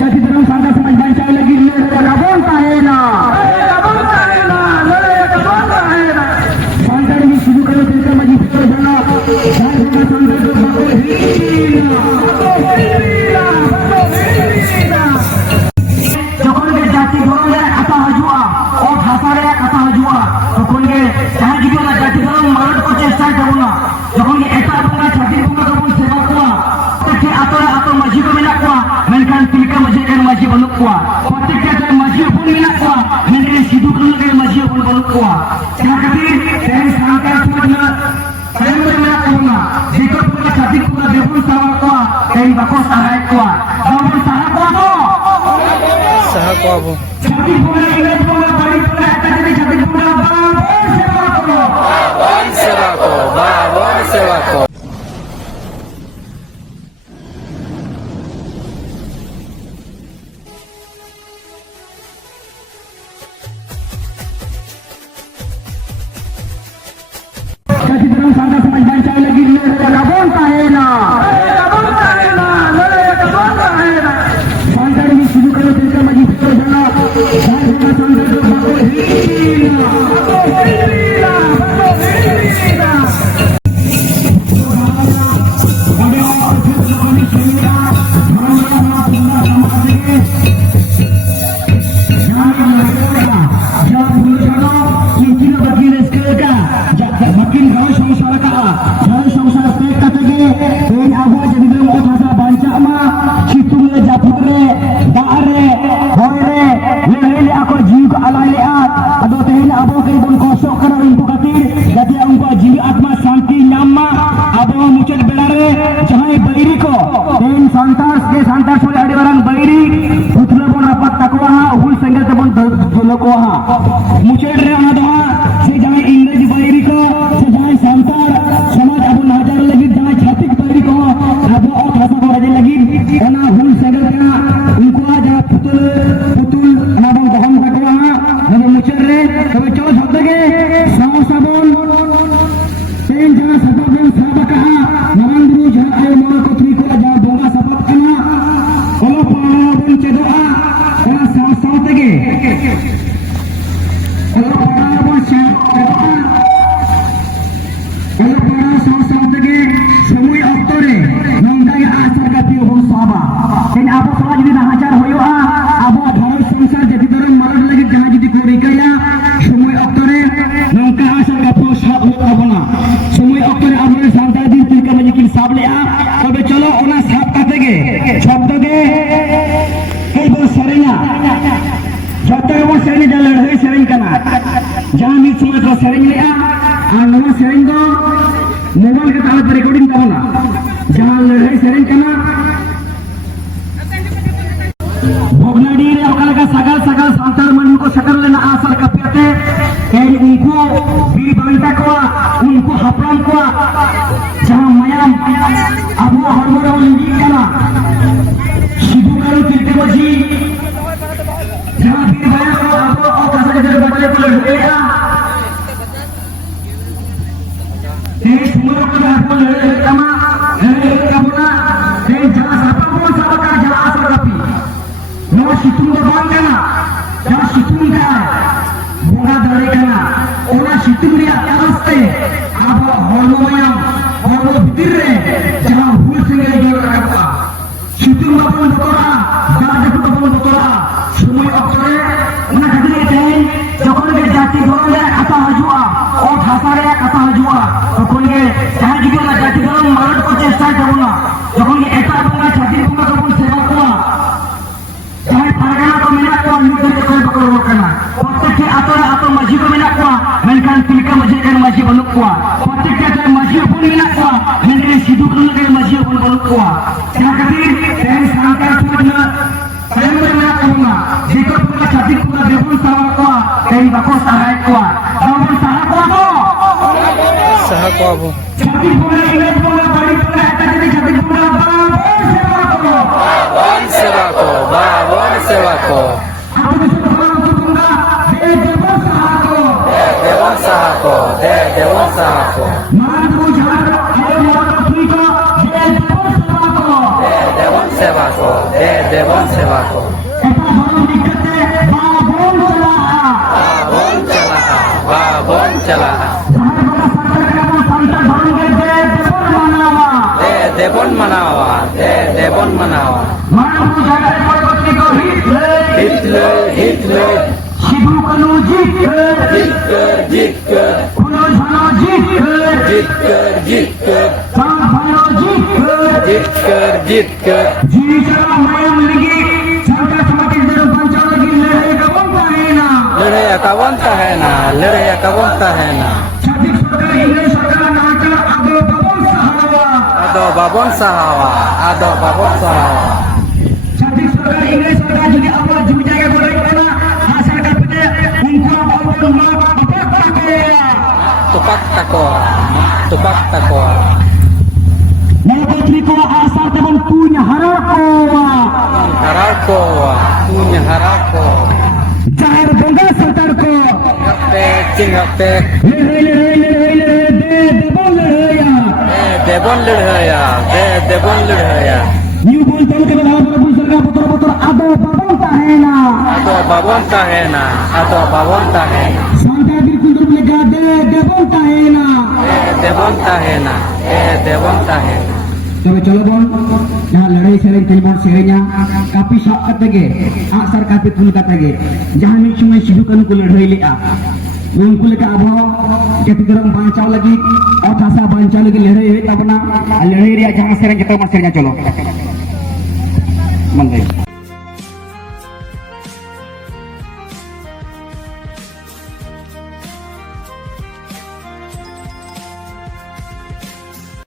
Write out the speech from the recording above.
Jadi terus anda semua baca lagi Rabon tahena. Santai ini शुरू करो तेरे मजी पर बना santai itu bagus যখন কে জাতি ধরনের কথা হাজুয়া ও ভাষারে কথা হাজুয়া তখন কে তার জীবন জাতি ধরন মারণ করতে চেষ্টা করব না যখন কে এটা আপনারা জাতি পুরো তখন সেবা করা তাকে আতর আতর মাঝি কো মেনা করা মেনকান তিলকা মাঝি এর মাঝি বলুক করা প্রত্যেকটা মাঝি বল মেনা করা মেনকান সিধু করুন এর মাঝি বল বলুক করা তার খাতির তেরে সাংকার পুরো saya menerima kamu, jika punya jadi punya debun sama kau, yang bagus sahai kau, debun sahai kau, sahai kau, jadi punya ini punya bari punya jadi punya babon sebako. Jadi terus anda semua baca lagi Rabon tahena. Santai ini शुरू करो तेरे मजी पर बना santai itu bagus makin gawe সংসার কা gawe সংসার পেট কাটে এই আবহাওয়া যদি ও ভাষা বাঞ্চা মা চিতুলে জাফরে দারে হয়রে লেহেলে ako jiwa alaiat ado tehina abo kay bon kosok kana imbu katir jadi umpa jiwa atma शांति nyamma abo mucet belare jahai bairi ko ten santas ke santas hole adi barang bairi putla bon rapat takwa hul sengel te bon doloko ha mucet re anada se jahai इंग्रजी bairi ko se jahai santar samaj abo najar lagi jahai chatik bairi ko abo और भाषा को रजे लगी ona hul sengel ka उनको aja putul anabang daham takwa ha abo mucet re तबे चलो शब्द के Sao sabon ten jana sabon sabaka narandru jana ay mora kotri ko aja bonga sabat kana olo pahabon cedoa ona saw tege olo pahabon cedoa olo pahabon saw tege samui oktore nongdai asar katio bon saba ten abo sola jodi nahajar hoyoa abo bharat sangsar jadi dorong marad lagi jaha jodi kori kaya samui oktore nongka asar katio sab hoyabona samui oktore amre santai din tilka majikin sab lea तबे चलो ओना साफ काटेगे शब्द के कई बो Serena जब तक वो सेरेन जा लड़े सेरेन कना जहां मिट समय तो सेरेन ले आ नवा सेरेन दो मोबाइल के ताले पर रिकॉर्डिंग करना जहां लड़े सेरेन कना भोगनाडी रे ओकला का सगल संतान मन को सकल लेना आसर का पेटे कई उनको बीर बांटा को उनको हपराम को जहां मायाम abo hormona lagi kana sibu karu tirte baji jama bir baya ko abo o kasa ke badale ko lea te sumur ko abo le kama kabuna te jala sapa ko sabaka jala asar kapi no situng do bang kana jala situng ka bunga dare kana ona situng ria araste abo hormona hormona bitir re jama Situng bapun botora, dah jatuh bapun botora. Semua oktore, mana kadang itu, jokon ke jati dorongnya kata hajua, oh bahasare kata hajua. Jokon ke, saya juga nak jati dorong marad kerja saya karena, jokon ke eta bunga jati bunga kapun sewa kuah. Saya paragana ko menak kuah, hidup ke kau bakal wakana. Protek atau maji ko menak kuah, menkan tilka maji kan maji baluk kuah. Protek maji pun menak kuah, menkan sidu kerana kan maji pun baluk kuah. Saya katir तेरे सांकार पुरना saya menerima kamu, jika punya jadi punya debun sama kau, yang bagus sahai kau, debun sahai kau, jadi punya ini punya bari punya jadi punya babon sebako. Aku disuruh orang tu punya debun sahako. Mandu jara ayo mora tu ko debun sahako. Devon Seva. dewa ko. Eta barang dikete babon celaha. Babon celaha, babon celaha. Jahar baka sarkar kena santar barang gede debon manawa. Debon manawa, Debon manawa. Mana jaga ekor ko Hitler. Hitler, Hitler. Shibu kanu Hitler. Hitler, Hitler. Kuno jano Hitler. Hitler, Hitler. Sang bano Hitler. Hitler, Hitler. Jika mayang lagi sarkar semakin jauh bancang lagi lehai kawan kahena. लड़े अकावंता है ना, लड़े अकावंता है ना. Cantik sarkar ini sarkar nakar ado babon sahawa. Ado babon sahawa, ado babon sahawa. Cantik sarkar ini sarkar jadi apa jumpa jaga boleh mana sarkar punya untuk babon mak apa kakek. Tupak takoa, tupak takoa. Nepatri ko asar teman punya harakowa. Harakoa, punya harako. Jahar bangga sarkar ko. Ngape, cingape. Lehai de babon lehaya. Debon lirhaya, Debon lirhaya. New bol tahu ke dalam babon sarkar betul-betul ado babon tahena. Ado babon tahena, ado babon tahena. Santai berkundur lega de babon tahena. Debon tahena, Debon tahena. चलो बोल यहाँ लड़ाई सेरेंग तेलबोन सेरेंगा काफी शौक करते गे आसर काफी full करते गे जहाँ में चुमे सिद्धू कनु को लड़ाई ले आ उनको लेकर अब जति गरम बांचाव लगी और खासा बांचाव लगी लड़ाई है तब ना लड़ाई रिया जहाँ सेरेंग तो मत सेरेंगा चलो मन गई